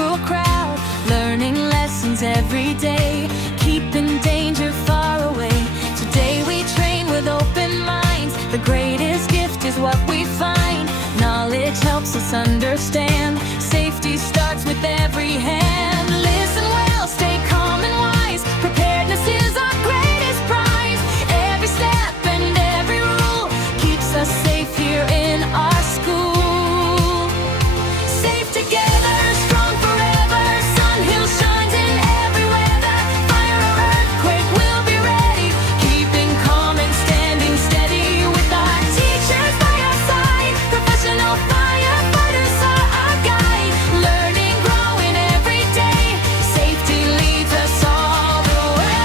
cheerful crowd, learning lessons every day, keeping danger far away. Today we train with open minds. The greatest gift is what we find. Knowledge helps us understand. Safety starts with every hand. Listen well, stay calm and wise. Preparedness is our greatest prize. Every step and every rule keeps us safe here in our school. Safe together, strong forever. Sunhill shines in every weather. Fire or earthquake, we'll be ready. Keeping calm and standing steady with our teachers by our side. Professional firefighters are our guide. Learning, growing every day. Safety leads us all the way.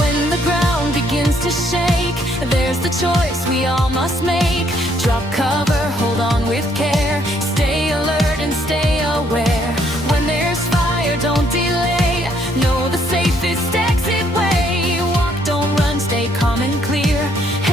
When the ground begins to shake, there's the choice we all must make. Drop cover, hold on with care. Stay alert and stay aware. When there's fire, don't delay. Know the safest exit way. Walk, don't run, stay calm and clear.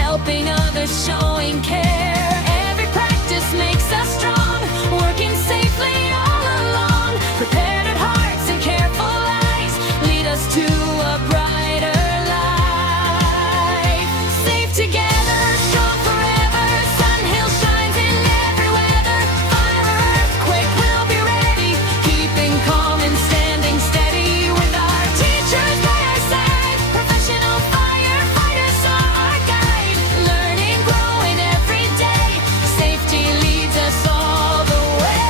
Helping others, showing care. Every practice makes us strong. Working safely all along. Prepared at hearts and careful eyes lead us to a brighter life. Safe together, strong forever. Sunhill shines in every weather. Fire or earthquake, we'll be ready. Keeping calm and standing steady with our teachers by our side. Professional firefighters are our guide. Learning, growing every day. Safety leads us all the way.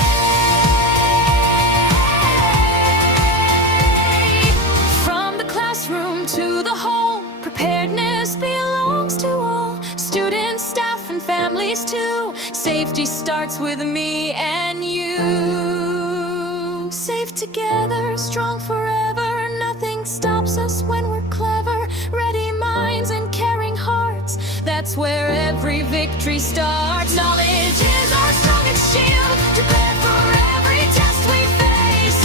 From the classroom to the home, preparedness belongs to all. Students, staff, and families too. Safety starts with me and you. Safe together, strong forever. Nothing stops us when we're clever. Ready minds and caring hearts. That's where every victory starts. Knowledge is our strongest shield. Prepared for every test we face.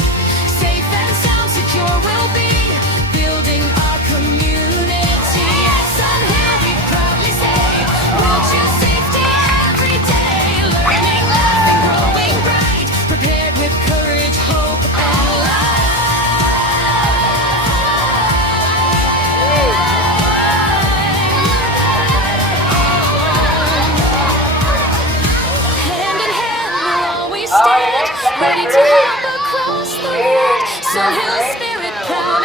Safe and sound, secure we'll be. Building our community. Yes, Sunhill, we proudly say, we'll choose safety every day. Learning, laughing, growing bright. Prepared with courage, hope, and light. Hand in hand, we'll always stand, ready to help across the world. Sunhill spirit proud